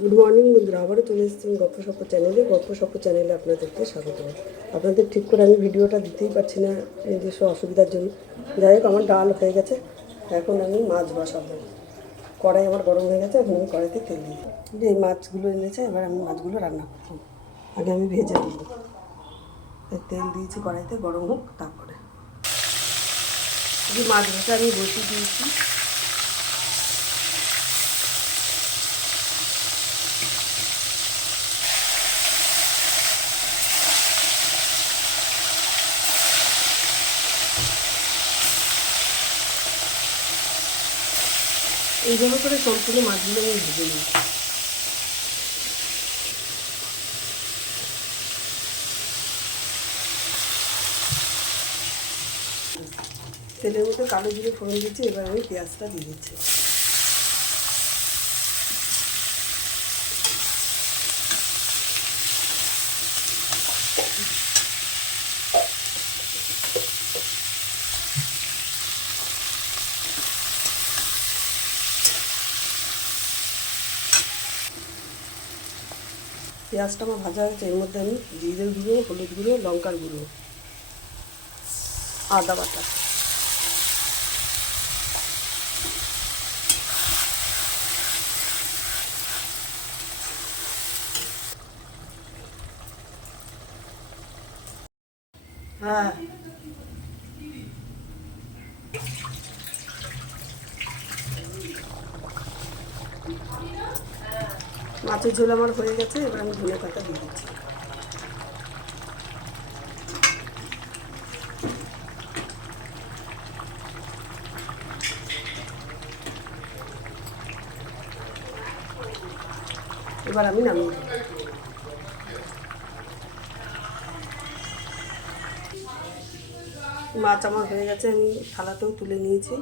Good morning বন্ধুরা, আবারও চলে এসেছি গল্প সপ্প চ্যানেলে আপনাদেরকে স্বাগত। আপনাদের ঠিক করে আমি ভিডিওটা দিতেই পারছি না নিজস্ব অসুবিধার জন্য। যাই হোক, আমার ডাল হয়ে গেছে, এখন আমি মাছ বসাবো। কড়াই আমার গরম হয়ে গেছে, এখন আমি কড়াইতে তেল দিই। এই মাছগুলো এনেছে, এবার আমি মাছগুলো রান্না করবো। আগে আমি ভেজে নেব। তেল দিয়েছি কড়াইতে, গরম হোক তারপরে। এই মাছ ভাজা আমি বসিয়ে দিয়েছি। এইভাবে করে সম্পূর্ণ মাছগুলো আমি ভেজে নিই। তেলের মধ্যে কালো জিরে ফোড়ন দিচ্ছি, এবার আমি পেঁয়াজটা দিয়ে দিচ্ছি। পেঁয়াজটা আমার ভাজা হয়েছে, এর মধ্যে আমি জিরের গুঁড়ো, হলুদ গুঁড়ো, লঙ্কার গুঁড়ো, আদা বাটা, হ্যাঁ মাছের ঝোল আমার হয়ে গেছে, এবার আমি ধনে পাতা দিয়ে দিচ্ছি। এবার আমি নামিয়ে দেবো। মাছ আমার হয়ে গেছে, আমি থালাতেও তুলে নিয়েছি।